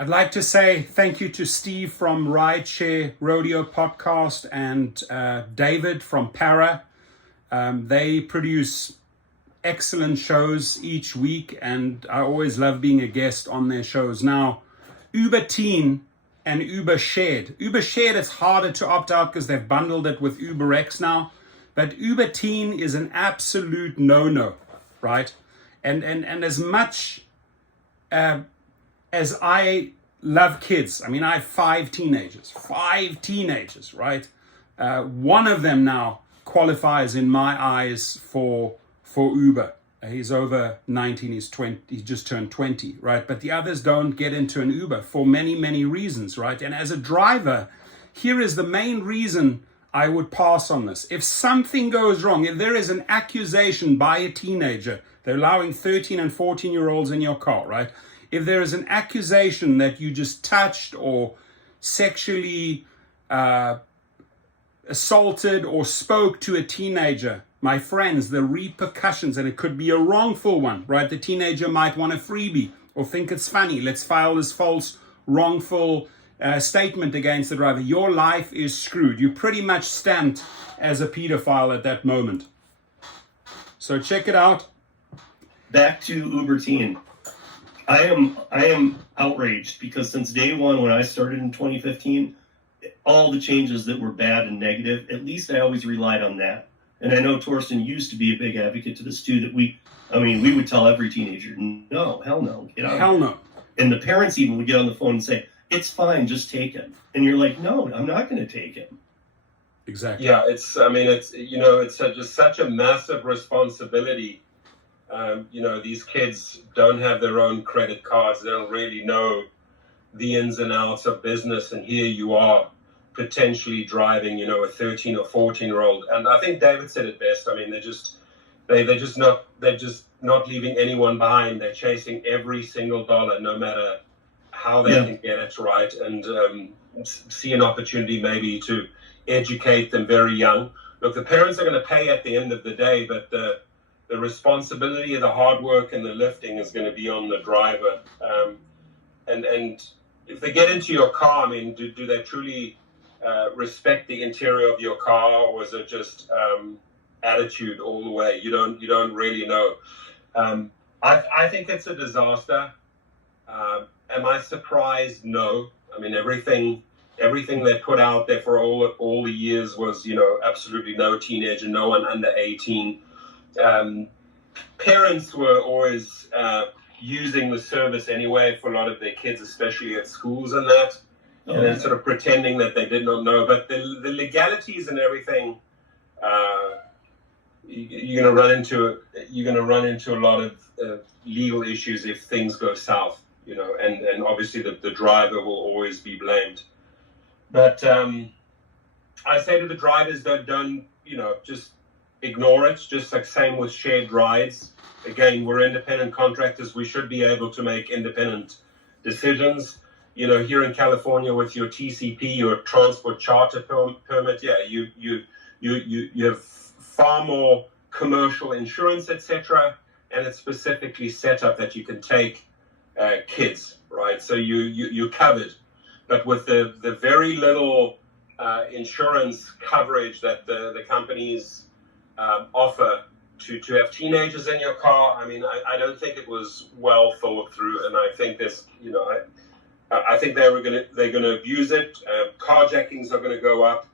I'd like to say thank you to Steve from Rideshare Rodeo Podcast and David from Para. They produce excellent shows each week, and I always love being a guest on their shows. Now, Uber Teen and Uber Shared. Uber Shared, it's harder to opt out because they've bundled it with UberX now. But Uber Teen is an absolute no-no, right? And as much as I love kids, I mean, I have five teenagers, right? One of them now qualifies in my eyes for Uber. He's over 19, he's 20, he just turned 20, right? But the others don't get into an Uber for many, many reasons, right? And as a driver, here is the main reason I would pass on this. If something goes wrong, if there is an accusation by a teenager, they're allowing 13 and 14-year-olds in your car, right? If there is an accusation that you just touched or sexually assaulted or spoke to a teenager, my friends, the repercussions, and it could be a wrongful one, right? The teenager might want a freebie or think it's funny. Let's file this false, wrongful statement against the driver. Your life is screwed. You're pretty much stamped as a pedophile at that moment. So check it out. Back to Uber Teen. I am outraged because since day one, when I started in 2015, all the changes that were bad and negative, at least I always relied on that. And I know Torsten used to be a big advocate to this too, that we would tell every teenager, no, hell no, get out. Hell no. And the parents even would get on the phone and say, it's fine, just take him. And you're like, no, I'm not going to take him. Exactly. Yeah, it's just such a massive responsibility. These kids don't have their own credit cards. They don't really know the ins and outs of business. And here you are potentially driving, a 13 or 14-year-old. And I think David said it best. I mean, they're just not leaving anyone behind. They're chasing every single dollar, no matter how they can get it right, and see an opportunity maybe to educate them very young. Look, the parents are going to pay at the end of the day, but the responsibility of the hard work and the lifting is going to be on the driver. And if they get into your car, I mean, do they truly respect the interior of your car, or is it just attitude all the way? You don't really know. I think it's a disaster. Am I surprised? No. I mean, everything they put out there for all the years was, absolutely no teenager, no one under 18. Parents were always using the service anyway for a lot of their kids, especially at schools and that, and then sort of pretending that they did not know. But the legalities and everything, you're going to run into a lot of legal issues if things go south. And obviously the driver will always be blamed. But I say to the drivers, don't just ignore it. Just like same with shared rides. Again, we're independent contractors. We should be able to make independent decisions. Here in California with your TCP, your transport charter permit, you have far more commercial insurance, etc. And it's specifically set up that you can take kids, right? So you're covered, but with the very little insurance coverage that the companies offer to have teenagers in your car, I mean, I don't think it was well thought through, and I think this, I think they're gonna abuse it. Carjackings are gonna go up.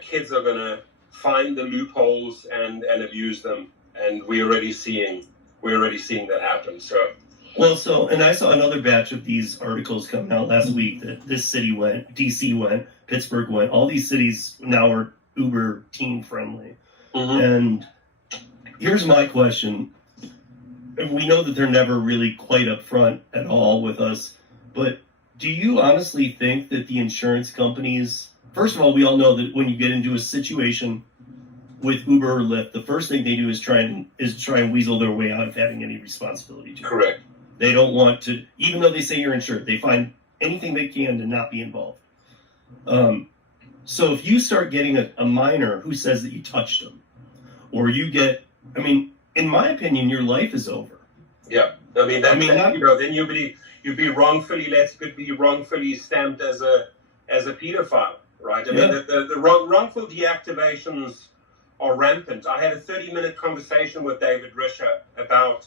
Kids are gonna find the loopholes and abuse them, and we're already seeing that happen. So. Well, and I saw another batch of these articles coming out last week that this city went, DC went, Pittsburgh went. All these cities now are Uber teen friendly. Mm-hmm. And here's my question. We know that they're never really quite upfront at all with us, but do you honestly think that the insurance companies, first of all, we all know that when you get into a situation with Uber or Lyft, the first thing they do is try and weasel their way out of having any responsibility to it. Correct. They don't want to, even though they say you're insured, they find anything they can to not be involved. So if you start getting a minor who says that you touched them, or you get, I mean, in my opinion, your life is over. Yeah, then you'd be wrongfully stamped as a pedophile, right? I mean, the wrongful deactivations are rampant. I had a 30-minute conversation with David Risher about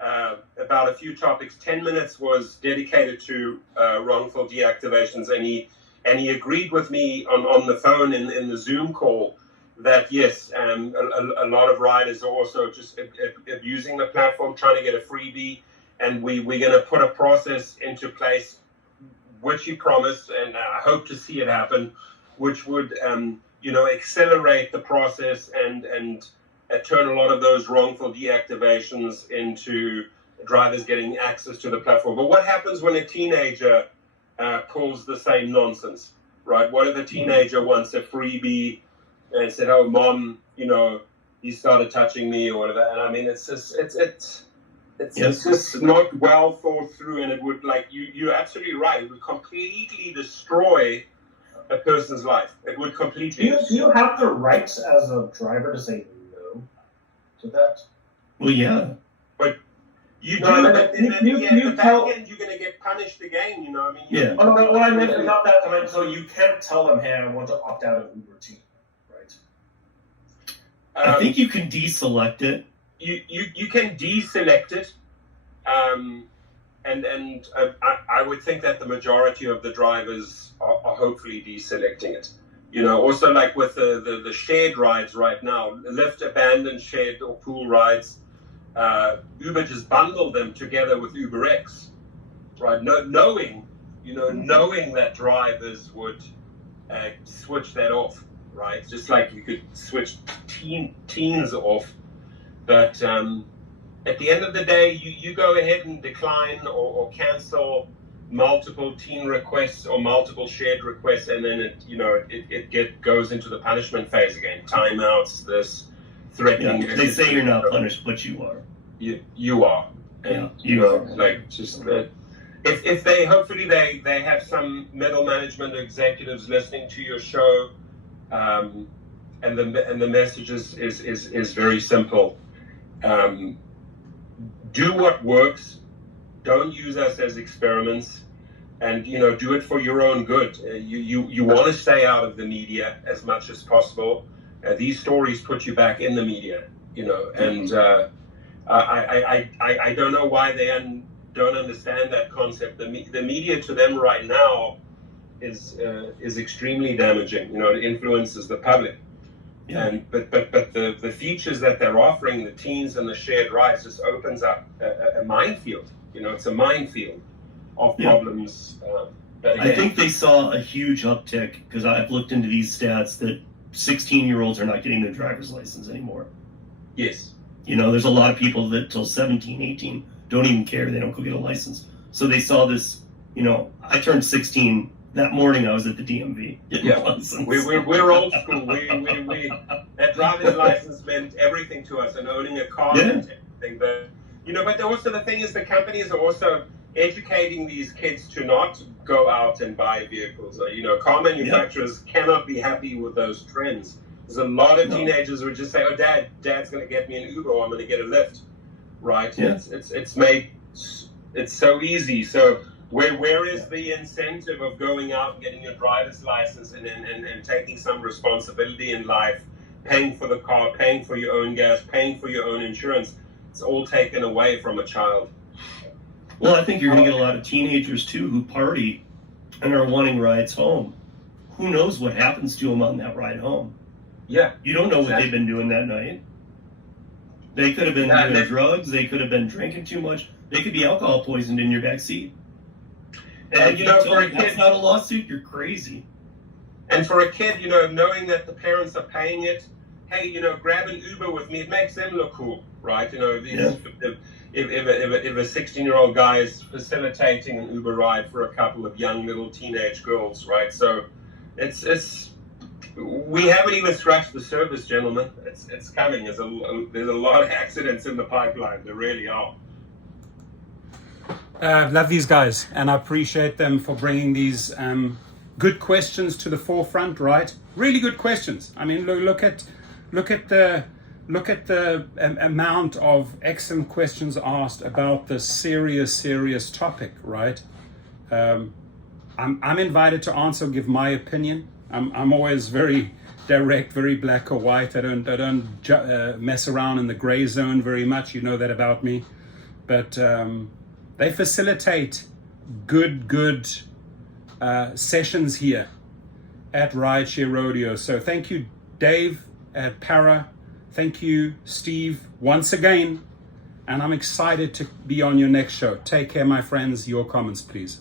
a few topics. 10 minutes was dedicated to wrongful deactivations, and he agreed with me on the phone in the Zoom call that yes, a lot of riders are also just abusing the platform, trying to get a freebie, and we're going to put a process into place, which he promised, and I hope to see it happen, which would accelerate the process and turn a lot of those wrongful deactivations into drivers getting access to the platform. But what happens when a teenager pulls the same nonsense, right? What if a teenager wants a freebie and said, "Oh, mom, he started touching me," or whatever? And I mean, it's just not well thought through, and it would, like you're absolutely right, it would completely destroy a person's life. It would completely. Do you have the rights as a driver to say no to that? Well, yeah. But you No, do, I but mean, at the you back tell- end, you're going to get punished again, I mean. Yeah. Oh, no, what I meant is not that. I meant so you can't tell them, "Hey, I want to opt out of Uber Teen," right? I think you can deselect it. You can deselect it, and I would think that the majority of the drivers are hopefully deselecting it. Also like with the shared rides right now, Lyft abandoned shared or pool rides. Uber just bundled them together with UberX, right? Knowing that drivers would switch that off, right? Just like you could switch teens off. But at the end of the day, you go ahead and decline or cancel multiple teen requests or multiple shared requests, and then it goes into the punishment phase again. Timeouts, this threatening. Yeah, they say you're not punished, but you are. You are, and like just if they hopefully they have some middle management executives listening to your show, and the message is very simple. Do what works. Don't use us as experiments, and do it for your own good. You want to stay out of the media as much as possible. These stories put you back in the media, and I don't know why they don't understand that concept. The media to them right now is extremely damaging. It influences the public. Yeah. But the features that they're offering, the teens and the shared rides, just opens up a minefield. It's a minefield of problems. But again, I think they saw a huge uptick because I've looked into these stats that 16-year-olds are not getting their driver's license anymore. yes. There's a lot of people that till 17, 18 don't even care. They don't go get a license. So they saw this, I turned 16 that morning. I was at the DMV getting my license. We're old school. We that driver's license meant everything to us, and owning a car meant everything. But also the thing is, the companies are also educating these kids to not go out and buy vehicles. Car manufacturers cannot be happy with those trends. There's a lot of teenagers who would just say, "Oh, Dad's going to get me an Uber, or I'm going to get a Lyft," right? Yeah. It's so easy. So where is the incentive of going out and getting your driver's license and taking some responsibility in life, paying for the car, paying for your own gas, paying for your own insurance? It's all taken away from a child. Well, I think you're going to get a lot of teenagers too who party and are wanting rides home. Who knows what happens to them on that ride home? Yeah. You don't know what they've been doing that night. They could have been doing drugs. They could have been drinking too much. They could be alcohol poisoned in your back seat. And for a kid, that's not a lawsuit. You're crazy. And for a kid, knowing that the parents are paying it, hey, grab an Uber with me. It makes them look cool, right? If a 16-year-old guy is facilitating an Uber ride for a couple of young little teenage girls, right? So we haven't even scratched the surface, gentlemen. It's coming. There's a lot of accidents in the pipeline. There really are. Love these guys, and I appreciate them for bringing these good questions to the forefront. Right, really good questions. I mean, look at the look at the amount of excellent questions asked about this serious topic, right? I'm invited to answer, give my opinion. I'm always very direct, very black or white. I don't mess around in the gray zone very much. You know that about me. But they facilitate good sessions here at Rideshare Rodeo. So thank you, Dave at Para. Thank you, Steve, once again. And I'm excited to be on your next show. Take care, my friends. Your comments, please.